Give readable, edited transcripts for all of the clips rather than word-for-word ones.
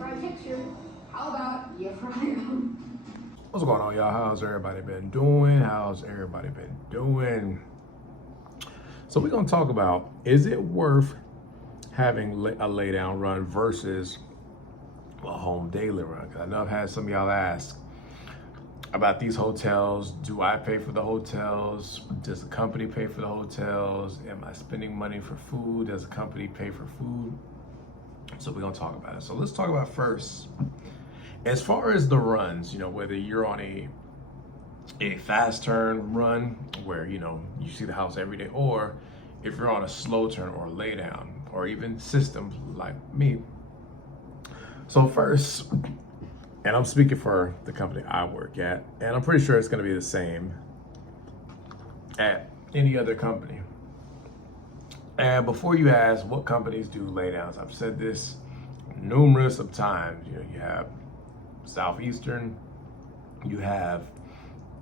if I picture, how about you fry them? What's going on, y'all? How's everybody been doing? So we're gonna talk about, is it worth having a lay down run versus a home daily run? Because I know I've had some of y'all ask about these hotels. Do I pay for the hotels? Does the company pay for the hotels? Am I spending money for food? Does the company pay for food? So we're gonna talk about it. So let's talk about first, as far as the runs, whether you're on a fast turn run where, you see the house every day, or if you're on a slow turn or lay down, or even systems like me. So first, and I'm speaking for the company I work at, and I'm pretty sure it's gonna be the same at any other company. And before you ask what companies do laydowns, I've said this numerous of times. You have Southeastern, you have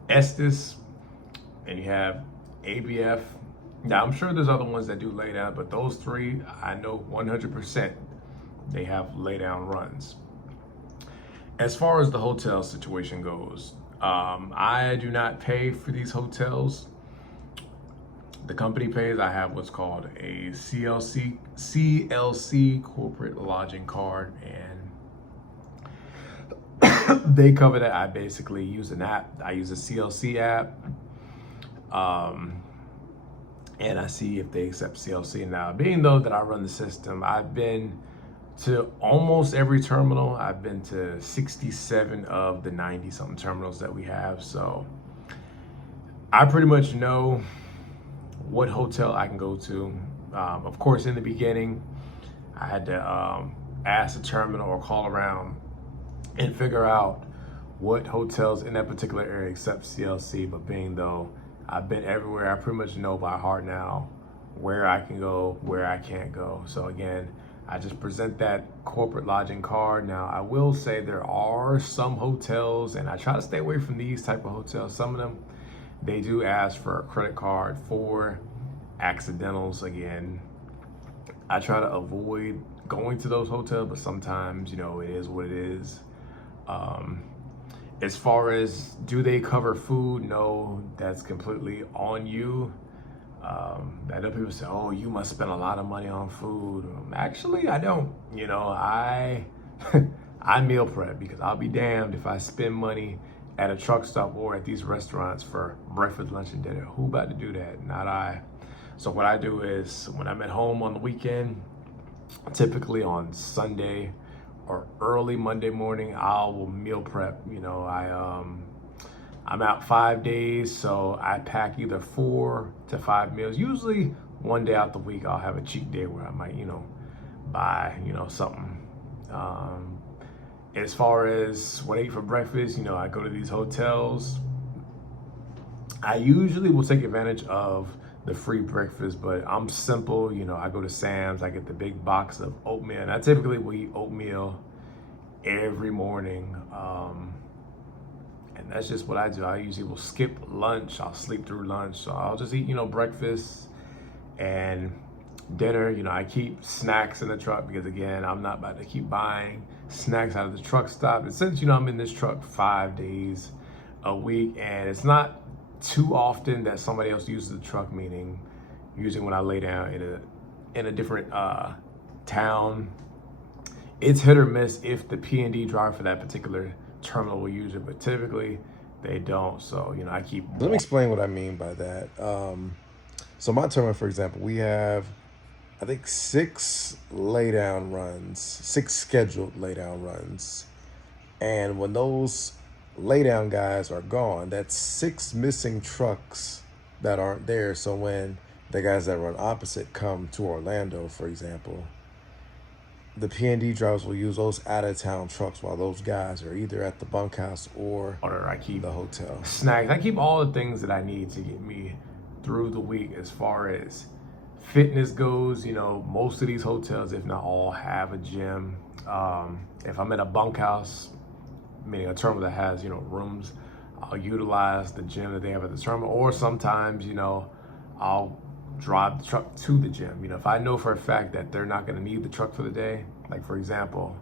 Estes, and you have ABF. Now, I'm sure there's other ones that do laydown, but those three, I know 100% they have laydown runs. As far as the hotel situation goes, I do not pay for these hotels. The company pays. I have what's called a CLC corporate lodging card, and they cover that. I basically use an app. I use a CLC app, and I see if they accept CLC. Now, being though that I run the system, I've been to almost every terminal. I've been to 67 of the 90 something terminals that we have. So I pretty much know what hotel I can go to. Of course, in the beginning, I had to ask the terminal or call around and figure out what hotels in that particular area accept CLC. But being though I've been everywhere, I pretty much know by heart now where I can go, where I can't go. So again, I just present that corporate lodging card. Now, I will say there are some hotels, and I try to stay away from these type of hotels. Some of them, they do ask for a credit card for accidentals. Again, I try to avoid going to those hotels, but sometimes, it is what it is. As far as, do they cover food? No, that's completely on you. I know people say, oh, you must spend a lot of money on food. Actually, I don't. I I meal prep, because I'll be damned if I spend money at a truck stop or at these restaurants for breakfast, lunch, and dinner. Who about to do that? Not I. So what I do is, when I'm at home on the weekend, typically on Sunday or early Monday morning, I will meal prep. I'm out 5 days, so I pack either 4 to 5 meals. Usually one day out the week, I'll have a cheat day where I might, buy, something. As far as what I eat for breakfast, I go to these hotels. I usually will take advantage of the free breakfast, but I'm simple. I go to Sam's, I get the big box of oatmeal, and I typically will eat oatmeal every morning. And that's just what I do. I usually will skip lunch. I'll sleep through lunch. So I'll just eat, breakfast and dinner. I keep snacks in the truck because, again, I'm not about to keep buying snacks out of the truck stop. And since, I'm in this truck 5 days a week, and it's not too often that somebody else uses the truck, meaning usually when I lay down in a different town, it's hit or miss if the P&D driver for that particular terminal will use it, but typically they don't. So I keep. Let me explain what I mean by that. So my terminal, for example, we have, I think, 6 laydown runs, 6 scheduled laydown runs, and when those laydown guys are gone, that's 6 missing trucks that aren't there. So when the guys that run opposite come to Orlando, for example, the P&D drivers will use those out-of-town trucks while those guys are either at the bunkhouse or I keep the hotel. Snacks. I keep all the things that I need to get me through the week. As far as fitness goes, most of these hotels, if not all, have a gym. If I'm at a bunkhouse, meaning a terminal that has, rooms, I'll utilize the gym that they have at the terminal. Or sometimes, I'll drive the truck to the gym. If I know for a fact that they're not going to need the truck for the day, like for example,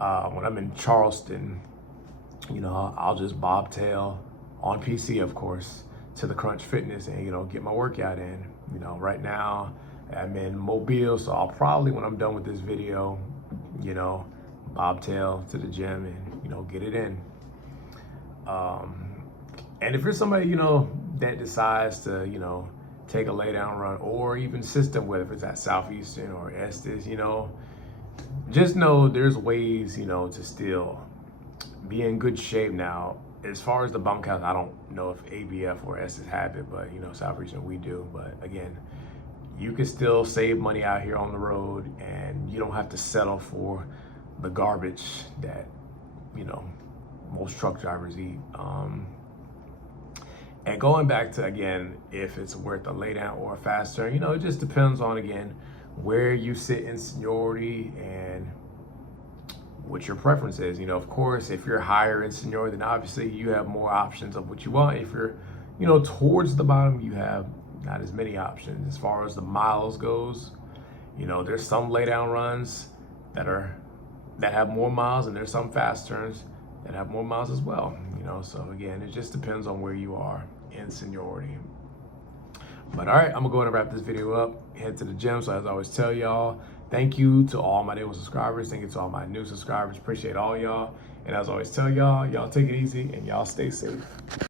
When I'm in Charleston, you know, I'll just bobtail on PC, of course, to the Crunch Fitness and, you know, get my workout in. You know, right now I'm in Mobile, so I'll probably, when I'm done with this video, you know, bobtail to the gym and, you know, get it in. And if you're somebody, you know, that decides to, you know, take a lay down run or even system, whether if it's at Southeastern or Estes, you know, just know there's ways, you know, to still be in good shape. Now, as far as the bunkhouse, I don't know if ABF or Estes have it, but, you know, Southeastern we do. But again, you can still save money out here on the road, and you don't have to settle for the garbage that, you know, most truck drivers eat. And going back to, again, if it's worth a lay down or a fast turn, you know, it just depends on, again, where you sit in seniority and what your preference is. You know, of course, if you're higher in seniority, then obviously you have more options of what you want. If you're, you know, towards the bottom, you have not as many options. As far as the miles goes, you know, there's some lay down runs that have more miles, and there's some fast turns that have more miles as well. You know, so again, it just depends on where you are in seniority. But all right, I'm gonna go ahead and wrap this video up, head to the gym. So as I always tell y'all, thank you to all my day one subscribers. Thank you to all my new subscribers. Appreciate all y'all. And as I always tell y'all, y'all take it easy and y'all stay safe.